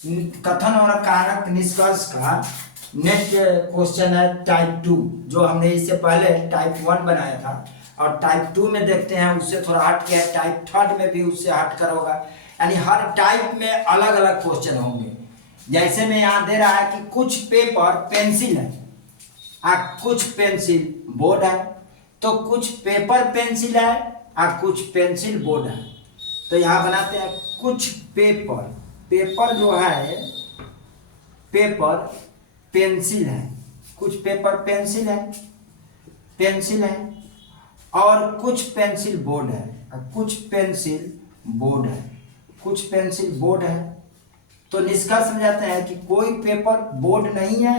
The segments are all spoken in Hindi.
कथन और कारक निष्कर्ष का नेक्स्ट क्वेश्चन है टाइप 2, जो हमने इससे पहले टाइप 1 बनाया था और टाइप 2 में देखते हैं उससे थोड़ा हट के है, टाइप 3 में भी उससे हट कर होगा। यानी हर टाइप में अलग अलग क्वेश्चन होंगे। जैसे में यहाँ दे रहा है कि कुछ पेपर पेंसिल है, कुछ पेंसिल बोर्ड है, तो कुछ पेपर पेंसिल है कुछ पेंसिल बोर्ड है। तो यहाँ बनाते हैं कुछ पेपर, पेपर जो है पेपर पेंसिल है, कुछ पेपर पेंसिल है, पेंसिल है, और कुछ पेंसिल बोर्ड है, कुछ पेंसिल बोर्ड है, कुछ पेंसिल बोर्ड है। तो निष्कर्ष में जाते हैं कि कोई पेपर बोर्ड नहीं है,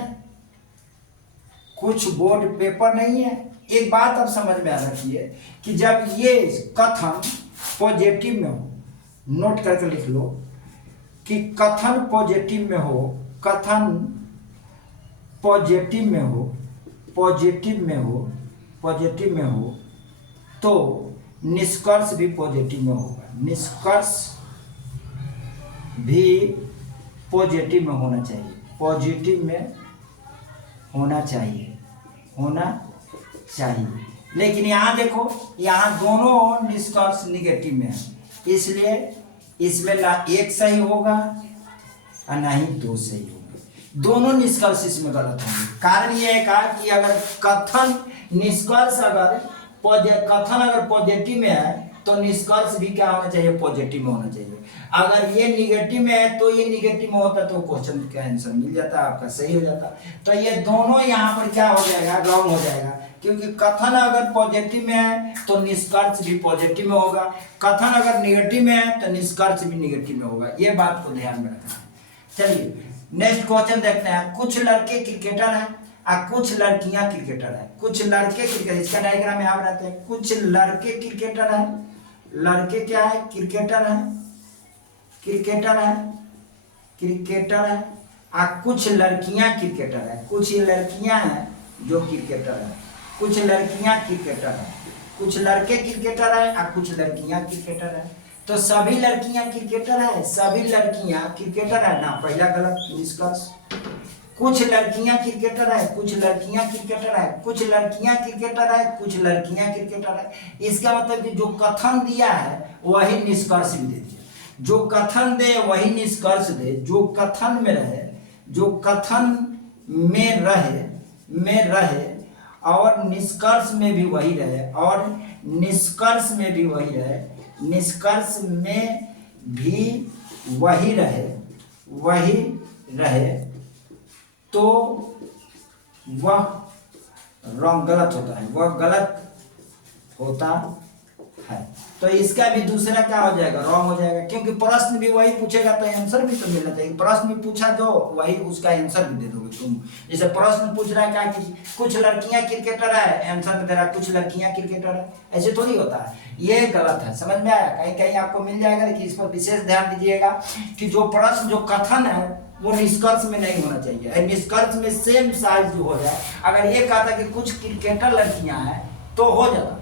कुछ बोर्ड पेपर नहीं है। एक बात अब समझ में आ रखिए कि जब ये कथन पॉजिटिव में हो, नोट करके लिख लो कि कथन पॉजिटिव में हो, कथन पॉजिटिव में हो, पॉजिटिव में हो, पॉजिटिव में हो, तो निष्कर्ष भी पॉजिटिव में होगा, निष्कर्ष भी पॉजिटिव में होना चाहिए, पॉजिटिव में होना चाहिए, होना चाहिए। लेकिन यहाँ देखो, यहाँ दोनों निष्कर्ष निगेटिव में है, इसलिए इसमें ना एक सही होगा और ना ही दो सही होगा, दोनों निष्कर्ष इसमें गलत होंगे। कारण यह है कि अगर कथन निष्कर्ष कथन अगर पॉजिटिव में है तो निष्कर्ष भी क्या होना चाहिए, पॉजिटिव में होना चाहिए। अगर ये निगेटिव में है तो ये निगेटिव में होता तो क्वेश्चन का आंसर मिल जाता, आपका सही हो जाता। तो ये दोनों यहाँ पर क्या हो जाएगा, रॉन्ग हो जाएगा, क्योंकि कथन अगर पॉजिटिव में है तो निष्कर्ष भी पॉजिटिव में होगा, कथन अगर निगेटिव में है तो निष्कर्ष भी निगेटिव में होगा। ये बात को ध्यान में रखना है। चलिए नेक्स्ट क्वेश्चन देखते हैं। कुछ लड़के क्रिकेटर हैं कुछ लड़कियां क्रिकेटर है, कुछ लड़के क्रिकेटर, इसका डायग्राम यहाँ बनाते हैं। कुछ लड़के क्रिकेटर है, लड़के क्या है, क्रिकेटर है, क्रिकेटर है, क्रिकेटर है, कुछ लड़कियां क्रिकेटर है, कुछ लड़कियां हैं जो क्रिकेटर है, कुछ लड़कियां क्रिकेटर है, कुछ लड़के क्रिकेटर है कुछ लड़कियां क्रिकेटर है। तो सभी लड़कियां क्रिकेटर है, सभी लड़कियां क्रिकेटर है ना, पहला गलत निष्कर्ष। कुछ लड़कियां क्रिकेटर है, कुछ लड़कियां क्रिकेटर है, कुछ लड़कियां क्रिकेटर है, कुछ लड़कियां क्रिकेटर है। इसका मतलब कि जो कथन दिया है वही निष्कर्ष भी दे दिया, जो कथन दे वही निष्कर्ष दे, जो कथन में रहे, जो कथन में रहे और निष्कर्ष में भी वही रहे, और निष्कर्ष में भी वही रहे, निष्कर्ष में भी वही रहे, तो वह रॉन्ग गलत होता है, वह गलत होता है। तो इसका भी दूसरा क्या हो जाएगा, रॉन्ग हो जाएगा, क्योंकि प्रश्न भी वही पूछेगा तो आंसर भी तो मिलना चाहिए। प्रश्न भी पूछा तो वही उसका आंसर भी दे दोगे तुम। जैसे प्रश्न पूछ रहा है क्या कि कुछ लड़कियां क्रिकेटर है, आंसर में दे रहा है कुछ लड़कियां क्रिकेटर है, ऐसे थोड़ी होता है, ये गलत है। समझ में आया? कहीं कहीं आपको मिल जाएगा, लेकिन इस पर विशेष ध्यान दीजिएगा कि जो प्रश्न जो कथन है वो निष्कर्ष में नहीं होना चाहिए, निष्कर्ष में सेम साइज जो हो जाए। अगर ये कहा था कि कुछ क्रिकेटर लड़कियां हैं तो हो जाता,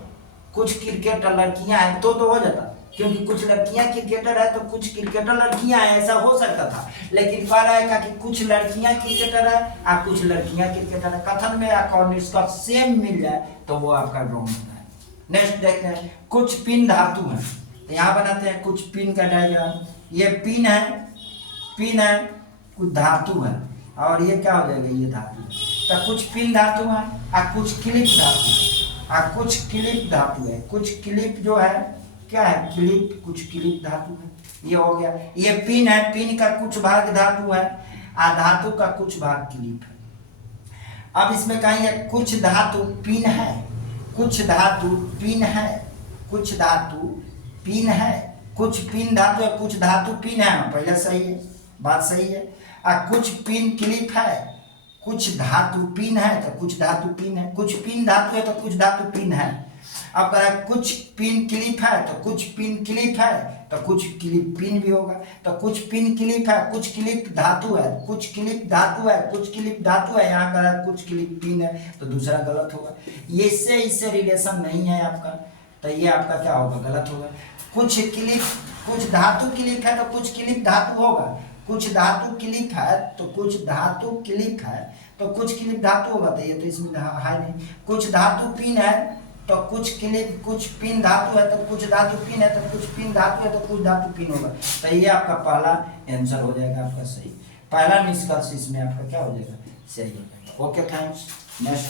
कुछ क्रिकेटर लड़कियां हैं तो हो जाता, क्योंकि कुछ लड़कियां क्रिकेटर है तो कुछ क्रिकेटर लड़कियां हैं, ऐसा हो सकता था। लेकिन कह रहा है कि कुछ लड़कियां क्रिकेटर है कुछ लड़कियां क्रिकेटर है, कथन में और निष्कर्ष सेम मिल जाए तो वो आपका रॉन्ग होता है। नेक्स्ट देखते हैं। कुछ पिन धातु है, तो यहाँ बनाते हैं कुछ पिन का डायग्राम। ये पिन है, पिन है, कुछ धातु है, और ये क्या हो जाएगा, ये धातु है। तो कुछ पिन धातु है कुछ क्लिप धातु है, कुछ क्लिप धातु है, कुछ क्लिप जो है क्या है, क्लिप, कुछ क्लिप धातु है, ये हो गया। ये पिन है, पिन का कुछ भाग धातु है धातु का कुछ भाग क्लिप है। अब इसमें कहेंगे कुछ धातु पिन है, कुछ धातु पिन है, कुछ धातु पिन है, कुछ पिन धातु है, कुछ धातु पिन है, पहला सही है, बात सही है। कुछ पिन क्लिप है, कुछ धातु पिन है तो कुछ धातु पिन है, कुछ पिन धातु है तो कुछ धातु पिन है। अब कह रहा है कुछ पिन क्लिप है तो कुछ पिन क्लिप है तो कुछ क्लिप पिन भी होगा। तो कुछ पिन क्लिप है, कुछ क्लिप धातु है, कुछ क्लिप धातु है, कुछ क्लिप धातु है, यहाँ कह रहा है कुछ क्लिप पिन है, तो दूसरा गलत होगा। ये इससे रिलेशन नहीं है आपका, तो ये आपका क्या होगा, गलत होगा। कुछ क्लिप, कुछ धातु क्लिप है तो कुछ क्लिप धातु होगा, कुछ धातु क्लिप है तो कुछ धातु क्लिप है तो कुछ क्लिप धातु होगा, तो ये तो इसमें है नहीं। कुछ धातु पिन है तो कुछ क्लिप, कुछ पिन धातु है तो कुछ धातु पिन है तो कुछ पिन धातु है तो कुछ धातु पिन होगा। तो ये आपका पहला आंसर हो जाएगा आपका सही, पहला निष्कर्ष इसमें आपका क्या हो जाएगा, सही हो जाएगा। Okay, thanks. नेक्स्ट